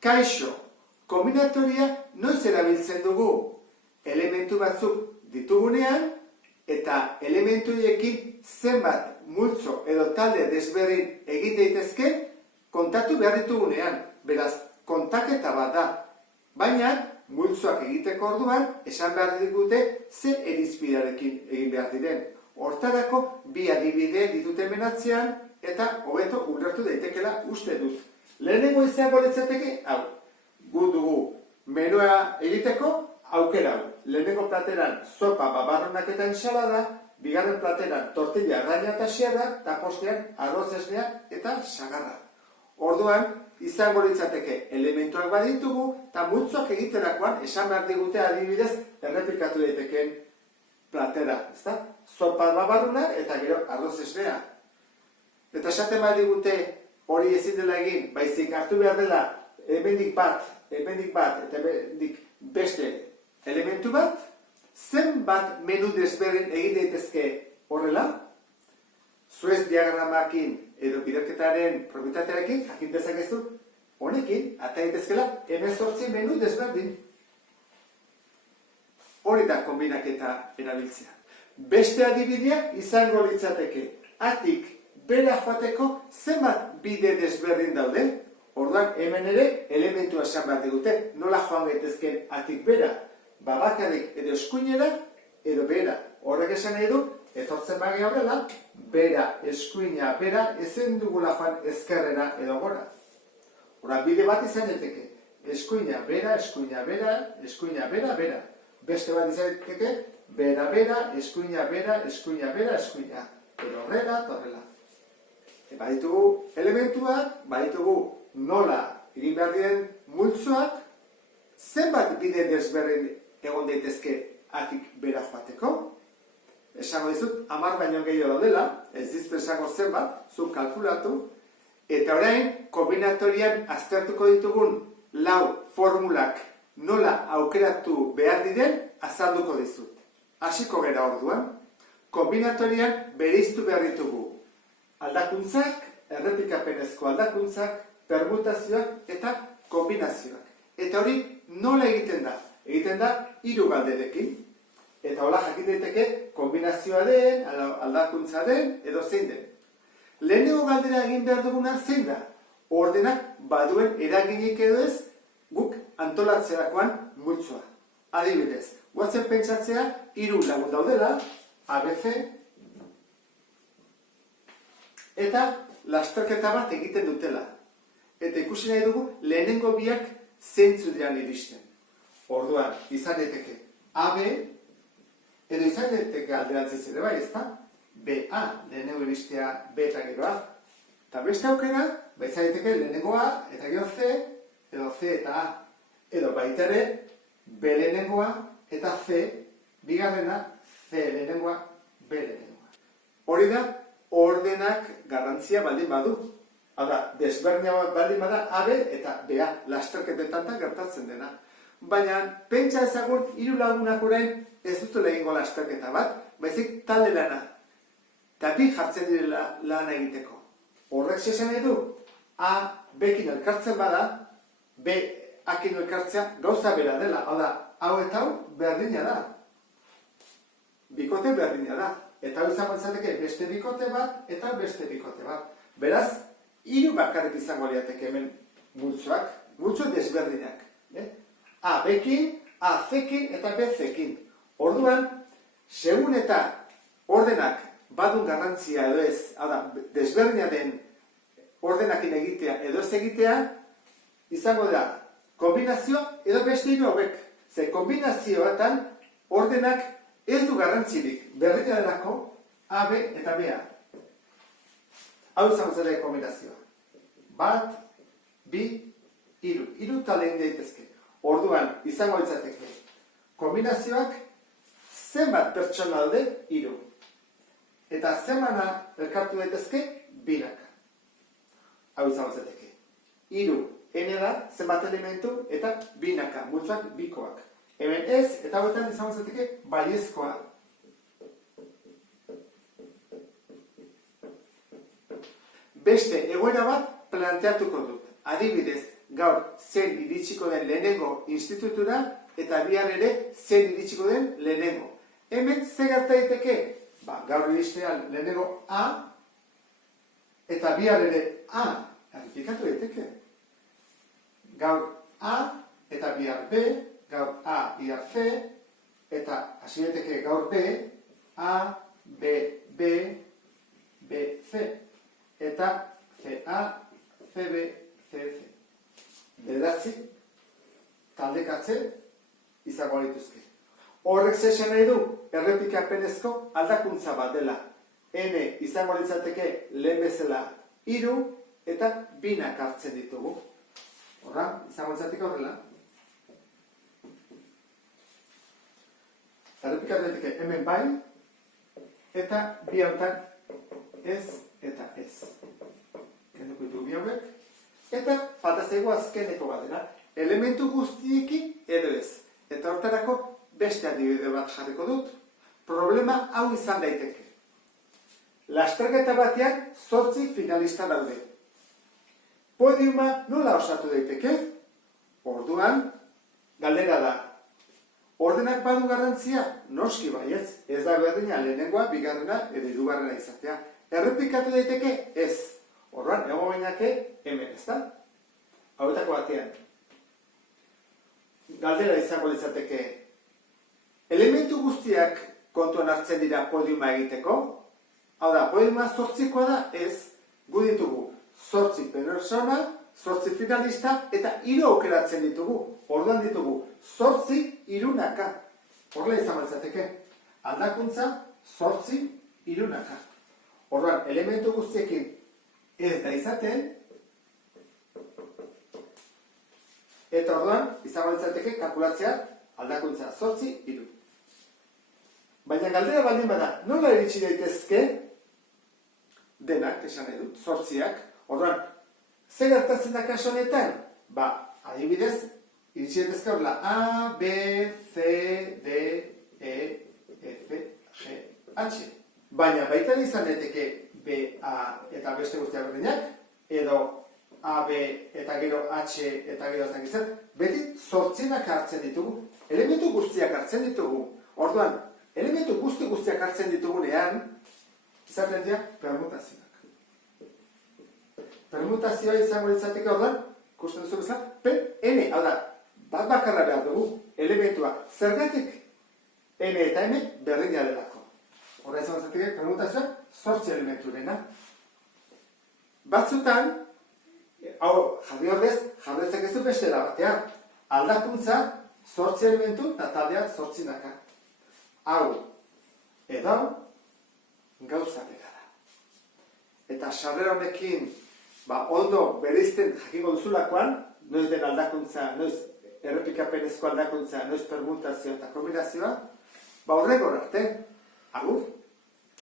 Kaixo, kombinatoria noiz erabiltzen dugu? Elementu batzuk ditugunean eta elementuekin zenbat multzo edo talde desberdin egin daitezke kontatu behar ditugunean. Beraz, kontaketa bat da. Baina, multzoak egiteko orduan, esan behar digute ze irizpidearekin egin behar diren. Hortarako, bi adibide ditut hemen atzean eta hobeto ulertu daitekela uste dut. Lehenengo izango litzateke, hau, gu dugu menua egiteko aukera hau. Lehenengo plateran sopa, babarronak eta ensalada, bigarren plateran tortilla, arraina eta xerra, eta postean arroz esnea eta sagarra. Orduan, izango litzateke elementuak baditugu, eta multzoak egiterakoan esan behar digute adibidez errepikatu daitekeen platera, ezta? Sopa babarruna eta gero arroz esnea. Eta esaten badigute hori ezin dela egin, baizik hartu behar dela hemendik bat, eta hemendik beste elementu bat, zenbat menu desberdin egin daitezke horrela, Suez diagramakin edo biderketaren propietatearekin jakin dezakezu, honekin ata daitezkela 18 menu desberdin. Hori da konbinaketa erabiltzea. Beste adibidea izango litzateke, atik bera joateko zenbat bide desberdin daude. Orduan hemen ere elementua esan behar digute, nola joan gaitezken atik bera, bakarrik edo eskuinera edo bera. Horrek esan nahi du, etortzen bagi horrela, bera, eskuina, bera, ezen dugula joan ezkerrera edo gora. Hora, bide bat izan daiteke, eskuina, bera, eskuina, bera, eskuina, bera, bera. Beste bat izan daiteke, bera, bera, eskuina, bera, eskuina, bera, eskuina. Edo horrela, eta horrela. Baditugu elementuak, baditugu nola egin behar diren multzoak, zenbat bide desberdin egon daitezke atik bera joateko. Esango dizut, 10 baino gehiago daudela, ez diztu esango zenbat, zuk kalkulatu, eta orain, kombinatorian aztertuko ditugun 4 formulak nola aukeratu behar diren azalduko dizut. Hasiko gera orduan, kombinatorian bereiztu behar ditugu aldakuntzak, errepikapenezko aldakuntzak, permutazioak eta kombinazioak. Eta hori nola egiten da? Egiten da 3 galderekin. Eta hola jakin daiteke kombinazioa den, aldakuntza den, edo zein den. Lehenengo galdera egin behar duguna zein da? Ordenak baduen eraginik edo ez guk antolatzerakoan multzoa. Adibidez, guazen pentsatzea 3 lagun daudela, ABC, eta lasterketa bat egiten dutela. Eta ikusi nahi dugu lehenengo biak zeintzu dian iristen. Orduan, izan daiteke AB, edo izan daiteke alderantziz ere bai, ezta? BA, lehenengo iristea B eta gero A. Eta beste aukera, izan daiteke lehenengo A eta gero C, edo C eta A. Edo baita ere, B lehenengoa eta C, bigarrena, C lehenengoa, B lehenengoa. Hori da, ordenak garrantzia baldin badu. Hau da, desberdina baldin bada AB eta BA, lasterketetan da gertatzen dena. Baina, pentsa ezagun 3 lagunak orain ez dutela egingo lasterketa bat, baizik talde lana. Eta bi jartzen direla lana egiteko. Horrek zesan nahi du, A, Bekin elkartzen bada, B, Akin elkartzea gauza bera dela. Hau da, hau eta hau berdina da. Bikote berdina da. Eta hau izango izateke beste bikote bat eta beste bikote bat. Beraz, 3 bakarrik izango liateke hemen multzoak, multzo desberdinak. A, Bekin, A, Zekin eta B, Zekin. Orduan, segun eta ordenak badun garrantzia edo ez, desberdina den ordenakin egitea edo ez egitea, izango da kombinazio edo beste 3 hauek. Ze kombinazioetan ordenak ez du garrantzirik, berdina delako A, B eta BA. Hau izango zela kombinazioa. 1, 2, 3. 3 talde egin daitezke. Orduan, izango litzateke kombinazioak zenbat pertsona daude 3. Eta zenbana elkartu daitezke binaka. Hau izango litzateke. 3 ene da zenbat elementu eta binaka, multzoak bikoak. Hemen ez, eta hauetan izango litzateke baiezkoa. Beste egoera bat planteatuko dut. Adibidez, gaur zein iritsiko den lehenengo institutura, eta bihar ere zein iritsiko den lehenengo. Hemen ze gerta daiteke? Gaur iristean lehenengo A, eta bihar ere A, errepikatu daiteke. Gaur A, eta bihar B, gaur A, bihar C, eta hasi daiteke gaur B, A, B, B, B, C, eta C, A, C, B, C, C. Bederatzi, taldekatze, izango lituzke. Horrek zesan nahi du, errepikapenezko aldakuntza bat dela. N izango litzateke lehen bezala 3 eta 2 hartzen ditugu. Horra, izango litzateke horrela. Errepikapenezke hemen bai, eta bi hautan ez eta ez. Kenduko ditugu bi hauek. Eta falta zaigu azkeneko bat dela. Elementu guztiekin edo ez. Eta hortarako beste adibide bat jarriko dut. Problema hau izan daiteke. Lasterketa batean 8 finalista daude. Podiuma nola osatu daiteke? Orduan, galdera da. Ordenak badu garrantzia? Noski baietz. Ez da berdina lehenengoa, bigarrena edo hirugarrena izatea. Errepikatu daiteke? Ez. Orduan, egon bainake hemen, ez da? Hauetako batean. Galdera izango litzateke. Elementu guztiak kontuan hartzen dira podiuma egiteko? Hau da, podiuma 8koa da? Ez. Gu ditugu 8 persona, 8 finalista eta 3 aukeratzen ditugu. Orduan ditugu 8 irunaka. Horrela izango litzateke. Aldakuntza 8 irunaka. Orduan, elementu guztiekin ez da izaten, eta orduan, izango litzateke kalkulatzea aldakuntza 8, 3. Baina galdera baldin bada, nola iritsi daitezke denak, esan nahi dut, 8ak, orduan, ze gertatzen da kasu honetan? Adibidez, iritsi daitezke horrela A, B, C, D, E, F, G, H. Baina baita izan daiteke B, A eta beste guztiak berdinak, edo A, B eta gero H eta gero azten gizat, beti 8ak hartzen ditugu. Elementu guztiak hartzen ditugu. Orduan, elementu guztiak hartzen ditugunean, izaten dira permutazioak. Permutazioa izango litzateke orduan, ikusten duzu bezala, N, hau da, bat bakarra behar dugu, elementuak. Zergatik? N eta M berdina delako. Horra izan zateke, permutazioa, 8 elementurena. Batzutan, hau jarri ordez, jarretzak ez du beste da batean. Aldakuntza, 8 elementu eta taldea 8naka. Hau, edo, gauza bera da. Eta sarrera honekin, ondo bereizten jakingo duzulakoan, noiz den aldakuntza, noiz errepikapenezko aldakuntza, noiz permutazioa eta kombinazioa, horrek arte, agur.